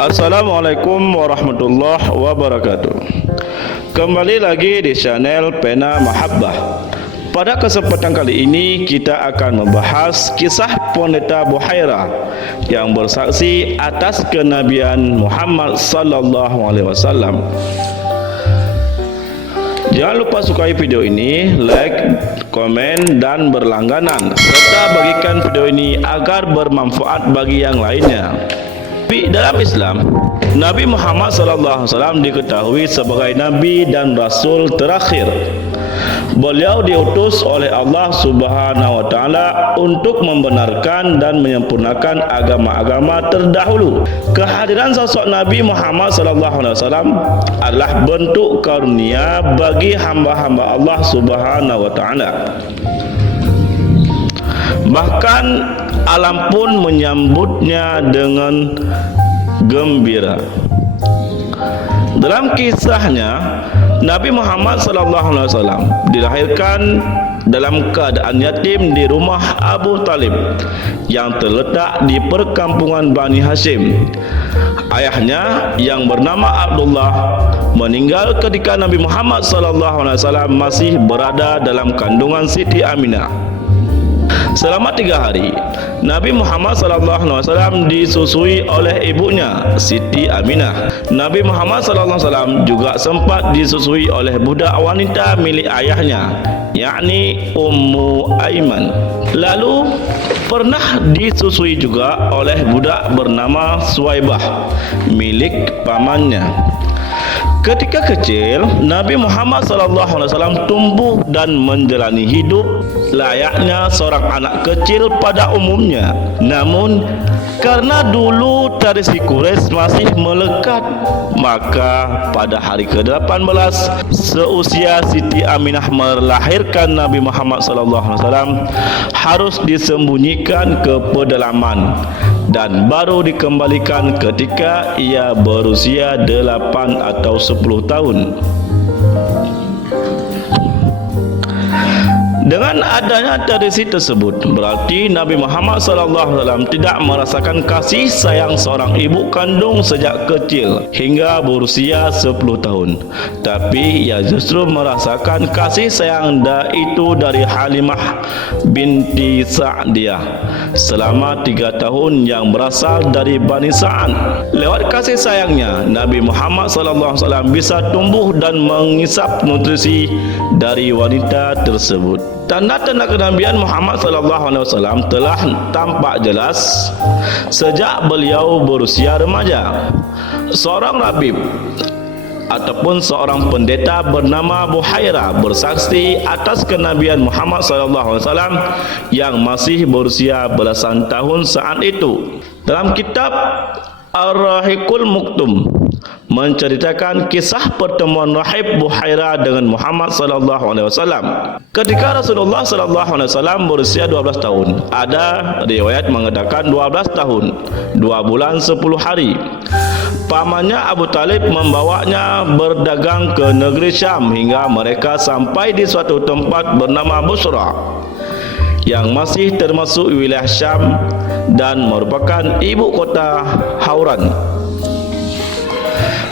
Assalamualaikum warahmatullahi wabarakatuh. Kembali lagi di channel Pena Mahabbah. Pada kesempatan kali ini kita akan membahas kisah Pendeta Buhairah yang bersaksi atas kenabian Muhammad sallallahu alaihi wasallam. Jangan lupa sukai video ini, like, komen, dan berlangganan, serta bagikan video ini agar bermanfaat bagi yang lainnya. Dalam Islam, Nabi Muhammad SAW diketahui sebagai Nabi dan Rasul terakhir. Beliau diutus oleh Allah Subhanahu wa Ta'ala untuk membenarkan dan menyempurnakan agama-agama terdahulu. Kehadiran sosok Nabi Muhammad SAW adalah bentuk karunia bagi hamba-hamba Allah Subhanahu wa Ta'ala. Bahkan alam pun menyambutnya dengan gembira. Dalam kisahnya, Nabi Muhammad SAW dilahirkan dalam keadaan yatim di rumah Abu Talib yang terletak di perkampungan Bani Hashim. Ayahnya yang bernama Abdullah meninggal ketika Nabi Muhammad SAW masih berada dalam kandungan Siti Aminah. Selama 3 hari, Nabi Muhammad SAW disusui oleh ibunya, Siti Aminah. Nabi Muhammad SAW juga sempat disusui oleh budak wanita milik ayahnya, yakni Ummu Aiman. Lalu pernah disusui juga oleh budak bernama Suwaibah, milik pamannya. Ketika kecil, Nabi Muhammad SAW tumbuh dan menjalani hidup layaknya seorang anak kecil pada umumnya. Namun, karena dulu tradisi Quraisy masih melekat, maka pada hari ke-18 seusia Siti Aminah melahirkan Nabi Muhammad SAW harus disembunyikan ke pedalaman dan baru dikembalikan ketika ia berusia 8 atau 10 tahun. Dengan adanya tradisi tersebut, berarti Nabi Muhammad SAW tidak merasakan kasih sayang seorang ibu kandung sejak kecil hingga berusia 10 tahun. Tapi ia justru merasakan kasih sayang itu dari Halimah binti Sa'diyah selama 3 tahun yang berasal dari Bani Sa'ad. Lewat kasih sayangnya, Nabi Muhammad SAW bisa tumbuh dan mengisap nutrisi dari wanita tersebut. Tanda-tanda kenabian Muhammad SAW telah tampak jelas sejak beliau berusia remaja. Seorang rabib ataupun seorang pendeta bernama Buhairah bersaksi atas kenabian Muhammad SAW yang masih berusia belasan tahun saat itu. Dalam kitab Ar-Rahiqul Muktum menceritakan kisah pertemuan rahib Buhairah dengan Muhammad SAW. Ketika Rasulullah SAW berusia 12 tahun, ada riwayat mengatakan 12 tahun, 2 bulan 10 hari. Pamannya Abu Talib membawanya berdagang ke negeri Syam hingga mereka sampai di suatu tempat bernama Busra yang masih termasuk wilayah Syam dan merupakan ibu kota Hauran.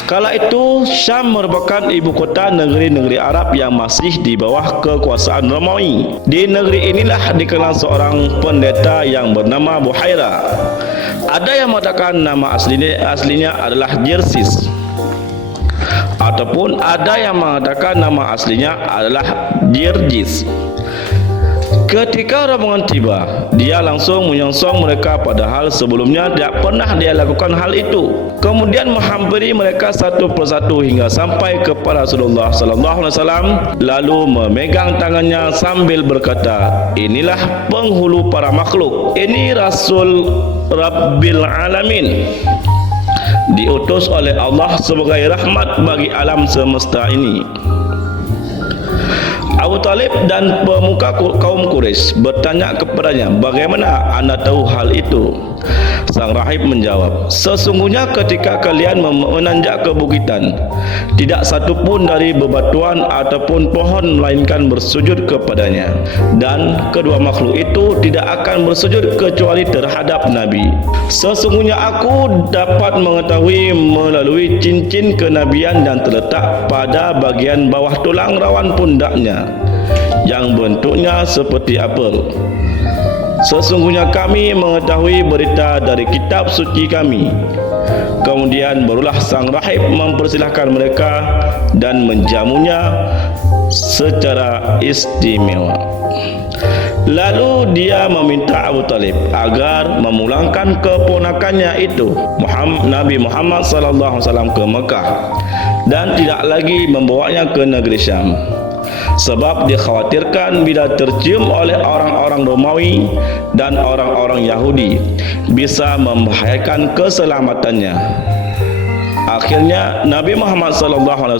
Kala itu Syam merupakan ibu kota negeri-negeri Arab yang masih di bawah kekuasaan Romawi. Di negeri inilah dikenal seorang pendeta yang bernama Buhairah. Ada yang mengatakan nama aslinya adalah Jersis, ataupun ada yang mengatakan nama aslinya adalah Jirjis. Ketika rombongan tiba, dia langsung menyongsong mereka padahal sebelumnya tidak pernah dia lakukan hal itu. Kemudian menghampiri mereka satu persatu hingga sampai kepada Rasulullah SAW, lalu memegang tangannya sambil berkata, "Inilah penghulu para makhluk. Ini Rasul Rabbil Alamin, diutus oleh Allah sebagai rahmat bagi alam semesta ini." Abu Talib dan pemuka kaum Quraisy bertanya kepadanya, "Bagaimana anda tahu hal itu?" Sang rahib menjawab, sesungguhnya ketika kalian menanjak ke bukitan, tidak satu pun dari bebatuan ataupun pohon melainkan bersujud kepadanya, dan kedua makhluk itu tidak akan bersujud kecuali terhadap Nabi. Sesungguhnya aku dapat mengetahui melalui cincin kenabian yang terletak pada bagian bawah tulang rawan pundaknya yang bentuknya seperti apel. Sesungguhnya kami mengetahui berita dari kitab suci kami. Kemudian barulah sang rahib mempersilahkan mereka dan menjamunya secara istimewa. Lalu dia meminta Abu Talib agar memulangkan keponakannya itu, Nabi Muhammad SAW, ke Mekah dan tidak lagi membawanya ke negeri Syam, sebab dikhawatirkan bila tercium oleh orang-orang Romawi dan orang-orang Yahudi bisa membahayakan keselamatannya. Akhirnya Nabi Muhammad SAW,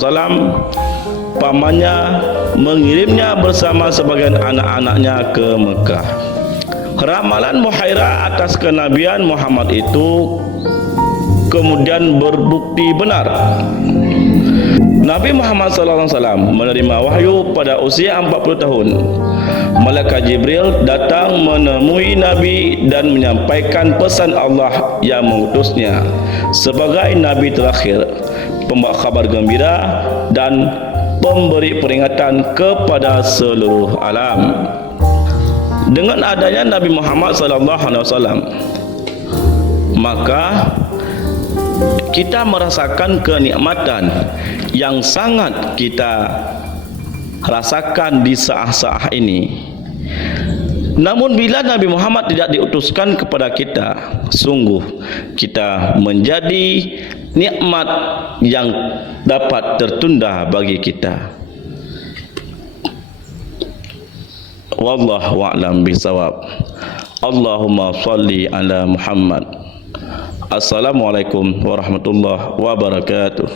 pamannya, mengirimnya bersama sebagian anak-anaknya ke Mekah. Ramalan Muhairah atas kenabian Muhammad itu kemudian berbukti benar. Nabi Muhammad SAW menerima wahyu pada usia 40 tahun. Malaikat Jibril datang menemui Nabi dan menyampaikan pesan Allah yang mengutusnya sebagai Nabi terakhir, pembawa kabar gembira dan pemberi peringatan kepada seluruh alam. Dengan adanya Nabi Muhammad SAW, maka kita merasakan kenikmatan yang sangat kita rasakan di saat-saat ini. Namun bila Nabi Muhammad tidak diutuskan kepada kita, sungguh kita menjadi nikmat yang dapat tertunda bagi kita. Wallahu a'lam bisawab. Allahumma shalli ala Muhammad. Assalamualaikum warahmatullahi wabarakatuh.